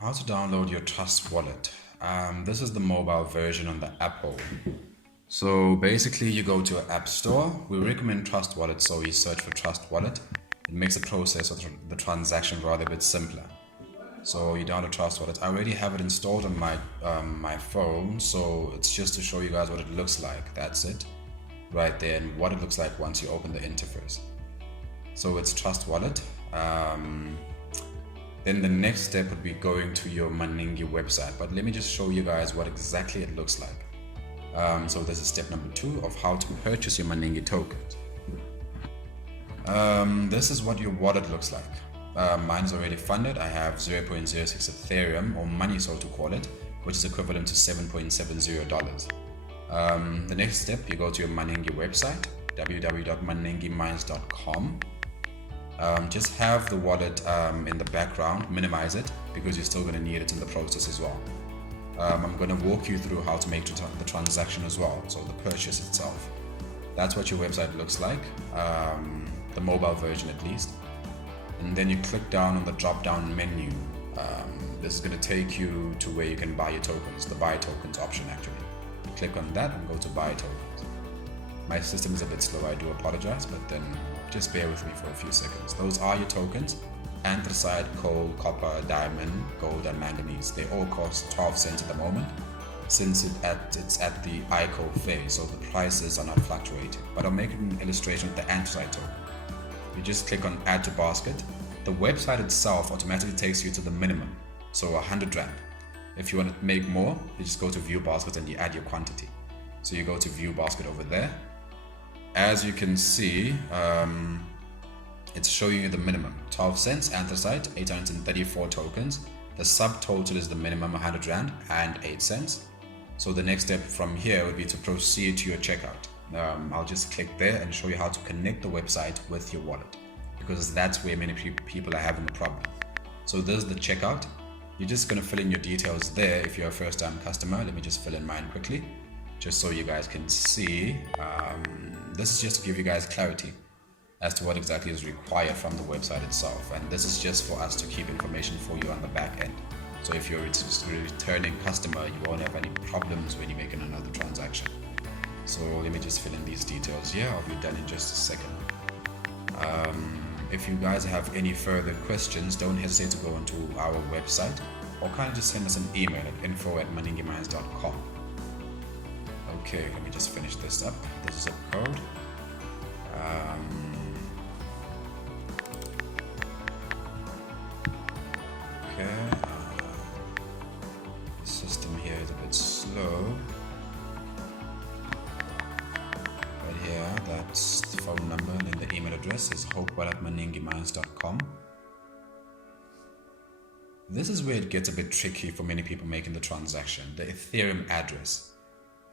How to download your TrustWallet. This is the mobile version on the Apple. So basically you go to your App Store. We recommend TrustWallet, so you search for TrustWallet. It makes the process of the transaction rather a bit simpler. So you download TrustWallet. I already have it installed on my phone, so it's just to show you guys what it looks like. That's it, right there, and what it looks like once you open the interface. So it's TrustWallet. Then the next step would be going to your Maningi website, but let me just show you guys what exactly it looks like. So this is step number 2 of how to purchase your Maningi tokens. This is what your wallet looks like. Mine is already funded. I have 0.06 Ethereum, or money so to call it, which is equivalent to $7.70. The next step, you go to your Maningi website, www.maningimines.com. Just have the wallet in the background, minimize it because you're still going to need it in the process as well. I'm going to walk you through how to make the transaction as well, so the purchase itself. That's what your website looks like, the mobile version at least. And then you click down on the drop down menu. This is going to take you to where you can buy your tokens, the buy tokens option actually. Click on that and go to buy tokens. My system is a bit slow, I do apologize, but then just bear with me for a few seconds. Those are your tokens: anthracite, coal, copper, diamond, gold, and manganese. They all cost 12 cents at the moment, since it's at the ICO phase, so the prices are not fluctuating. But I'll make an illustration with the anthracite token. You just click on add to basket. The website itself automatically takes you to the minimum, so 100 Rand. If you want to make more, you just go to view basket and you add your quantity. So you go to view basket over there. As you can see, it's showing you the minimum 12 cents anthracite, 834 tokens. The subtotal is the minimum 100 Rand and 8 cents. So the next step from here would be to proceed to your checkout. I'll just click there and show you how to connect the website with your wallet, because that's where many people are having a problem. So this is the checkout. You're just going to fill in your details there if you're a first-time customer. Let me just fill in mine quickly, just so you guys can see. This is just to give you guys clarity as to what exactly is required from the website itself, and this is just for us to keep information for you on the back end. So if you're a returning customer, you won't have any problems when you're making another transaction. So let me just fill in these details here. I'll be done in just a second. If you guys have any further questions, don't hesitate to go onto our website, or kind of just send us an email at info@maningimines.com. Okay, let me just finish this up. This is a code. Okay, the system here is a bit slow. But here, that's the phone number, and then the email address is hopewell@maningimines.com. This is where it gets a bit tricky for many people making the transaction, the Ethereum address.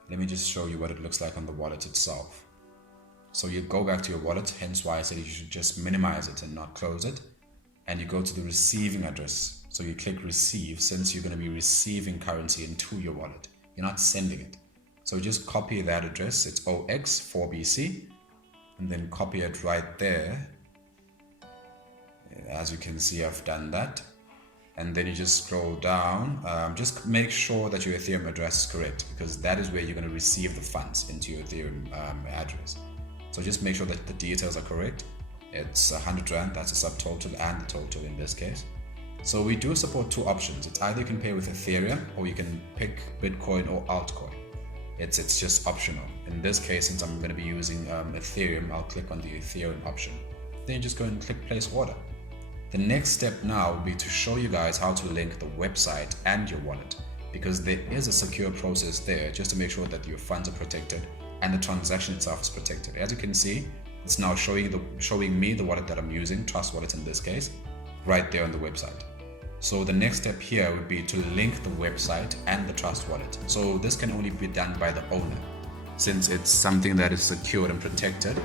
Let me just show you what it looks like on the wallet itself. So you go back to your wallet, hence why I said you should just minimize it and not close it. And you go to the receiving address. So you click receive, since you're going to be receiving currency into your wallet. You're not sending it. So just copy that address. It's OX4BC. And then copy it right there. As you can see, I've done that. And then you just scroll down. Just make sure that your Ethereum address is correct, because that is where you're going to receive the funds into your Ethereum address. So just make sure that the details are correct. It's 100 Rand, that's a subtotal, and the total in this case. So we do support 2 options. It's either you can pay with Ethereum, or you can pick Bitcoin or altcoin. It's just optional. In this case, since I'm going to be using Ethereum, I'll click on the Ethereum option. Then you just go and click place order. The next step now will be to show you guys how to link the website and your wallet, because there is a secure process there just to make sure that your funds are protected and the transaction itself is protected. As you can see, it's now showing me the wallet that I'm using, TrustWallet in this case, right there on the website. So the next step here would be to link the website and the TrustWallet. So this can only be done by the owner, since it's something that is secured and protected.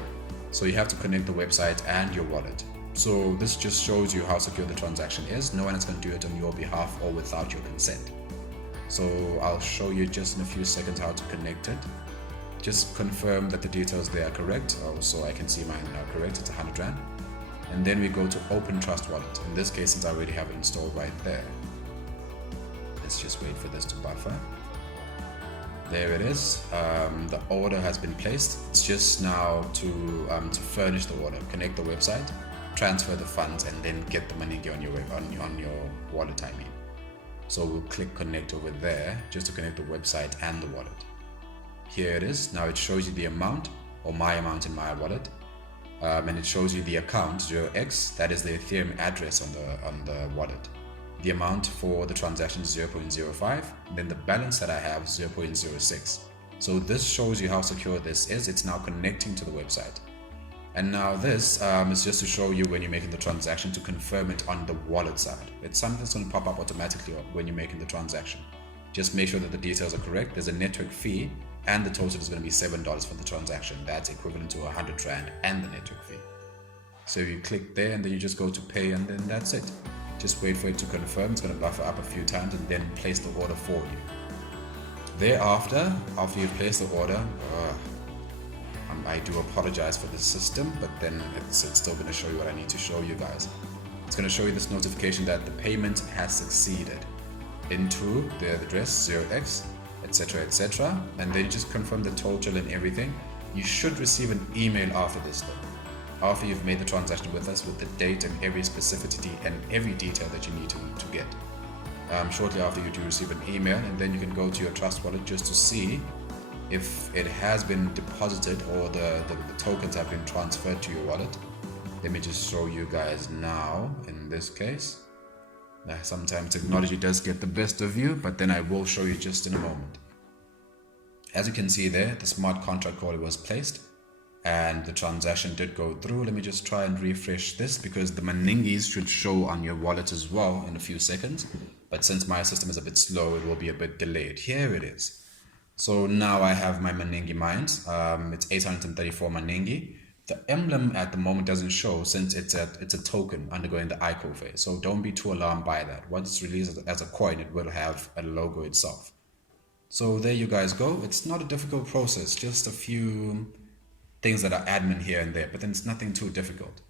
So you have to connect the website and your wallet. So this just shows you how secure the transaction is. No one is going to do it on your behalf or without your consent. So I'll show you just in a few seconds how to connect it. Just confirm that the details there are correct. Also, I can see mine are correct. It's 100 Rand. And then we go to open TrustWallet. In this case, since I already have it installed right there. Let's just wait for this to buffer. There it is. The order has been placed. It's just now to furnish the order, connect the website, transfer the funds, and then get the Maningi on your wallet. I mean, so we'll click connect over there just to connect the website and the wallet. Here it is. Now it shows you the amount, or my amount in my wallet, and it shows you the account 0x. That is the Ethereum address on the wallet. The amount for the transaction is 0.05, then the balance that I have is 0.06. So this shows you how secure this is. It's now connecting to the website. And now this is just to show you when you're making the transaction, to confirm it on the wallet side. It's something that's going to pop up automatically when you're making the transaction. Just make sure that the details are correct. There's a network fee, and the total is going to be $7 for the transaction. That's equivalent to 100 Rand and the network fee. So you click there and then you just go to pay, and then that's it. Just wait for it to confirm. It's going to buffer up a few times and then place the order for you. Thereafter, after you've placed the order, I do apologize for the system, but then it's still going to show you what I need to show you guys. It's going to show you this notification that the payment has succeeded into the address 0x, etc, etc, and then you just confirm the total and everything. You should receive an email after this though, after you've made the transaction with us, with the date and every specificity and every detail that you need to get. Shortly after, you do receive an email, and then you can go to your TrustWallet just to see if it has been deposited or the tokens have been transferred to your wallet. Let me just show you guys now in this case. Sometimes technology does get the best of you, but then I will show you just in a moment. As you can see there, the smart contract call was placed and the transaction did go through. Let me just try and refresh this, because the Maningis should show on your wallet as well in a few seconds, but since my system is a bit slow, it will be a bit delayed. Here it is. So now I have my Maningi mines. It's 834 Maningi. The emblem at the moment doesn't show, since it's a token undergoing the ICO phase. So don't be too alarmed by that. Once it's released as a coin, it will have a logo itself. So there you guys go. It's not a difficult process, just a few things that are admin here and there, but then it's nothing too difficult.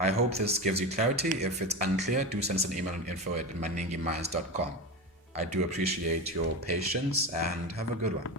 I hope this gives you clarity. If it's unclear, do send us an email on info@maningimines.com. I do appreciate your patience, and have a good one.